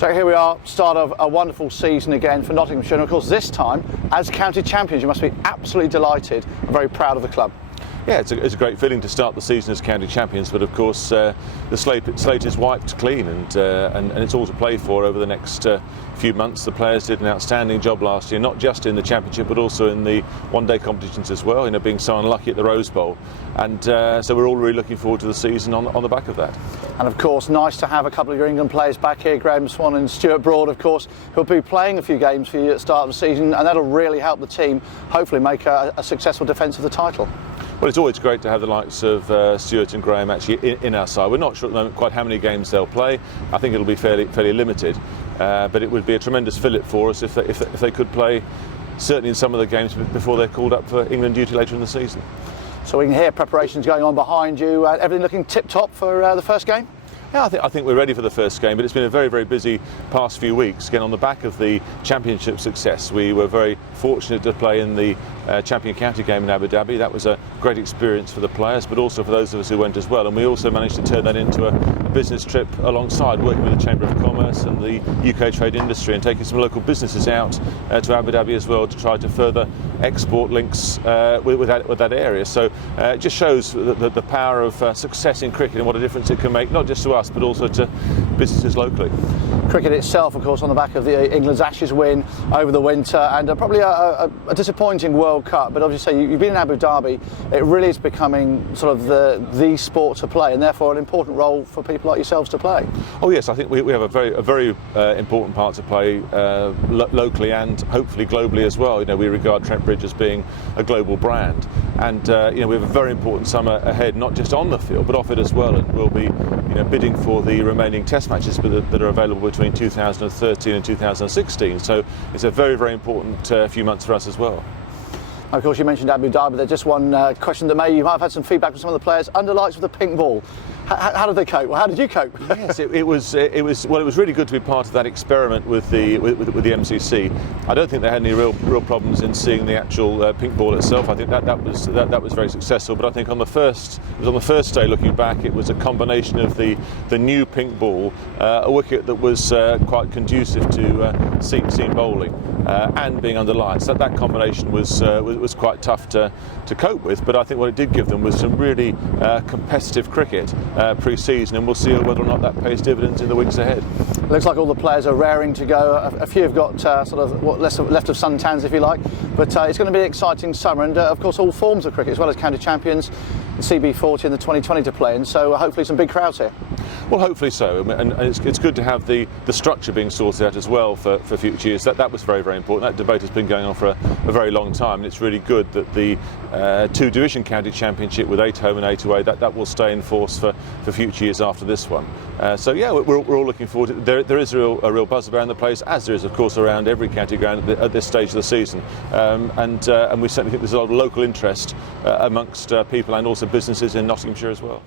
So here we are, start of a wonderful season again for Nottinghamshire, and of course this time as county champions. You must be absolutely delighted and very proud of the club. Yeah, it's a great feeling to start the season as county champions, but of course the slate is wiped clean, and it's all to play for over the next few months. The players did an outstanding job last year, not just in the championship but also in the one-day competitions as well, being so unlucky at the Rose Bowl, and so we're all really looking forward to the season on the back of that. And of course nice to have a couple of your England players back here, Graeme, Swann and Stuart Broad, of course, who'll be playing a few games for you at the start of the season, and that'll really help the team hopefully make a successful defence of the title. Well, it's always great to have the likes of Stuart and Graeme actually in our side. We're not sure at the moment quite how many games they'll play. I think it'll be fairly limited, but it would be a tremendous fillip for us if they could play, certainly in some of the games before they're called up for England duty later in the season. So we can hear preparations going on behind you. Everything looking tip-top for the first game? Yeah, I think we're ready for the first game, but it's been a very busy past few weeks. Again, on the back of the championship success, we were very fortunate to play in the Champion County game in Abu Dhabi. That was a great experience for the players, but also for those of us who went as well. And we also managed to turn that into a business trip alongside, working with the Chamber of Commerce and the UK trade industry, and taking some local businesses out to Abu Dhabi as well to try to further export links with that area. So it just shows the power of success in cricket and what a difference it can make, not just to us but also to businesses locally. Cricket itself, of course, on the back of the England's Ashes win over the winter, and probably a disappointing World Cup, but obviously you've been in Abu Dhabi. It really is becoming sort of the sport to play, and therefore an important role for people like yourselves to play. Oh yes, I think we have a very important part to play locally and hopefully globally as well. We regard Trent Bridge as being a global brand, and we have a very important summer ahead, not just on the field but off it as well, and we'll be bidding for the remaining test matches that are available between 2013 and 2016. So it's a very important few months for us as well. Of course, you mentioned Abu Dhabi. There's just one question that you might have had some feedback from some of the players under lights with the pink ball. How did they cope? Well, how did you cope? Yes, it was really good to be part of that experiment with the MCC. I don't think they had any real problems in seeing the actual pink ball itself. I think that was very successful. But I think on the first day, looking back, it was a combination of the new pink ball, a wicket that was quite conducive to seam bowling, and being under lights. That combination was quite tough to cope with. But I think what it did give them was some really competitive cricket pre-season, and we'll see whether or not that pays dividends in the weeks ahead. It looks like all the players are raring to go. A few have got sort of left of suntans, if you like, but it's going to be an exciting summer, and of course all forms of cricket as well as county champions, the CB40 and the 2020 to play in, so hopefully some big crowds here. Well, hopefully so, and it's good to have the structure being sorted out as well for future years. That was very important. That debate has been going on for a very long time, and it's really good that the two division county championship with 8 home and 8 away, that will stay in force for future years after this one. So yeah, we're all looking forward to it. There is a real buzz around the place, as there is of course around every county ground at this stage of the season, and we certainly think there's a lot of local interest amongst people and also businesses in Nottinghamshire as well.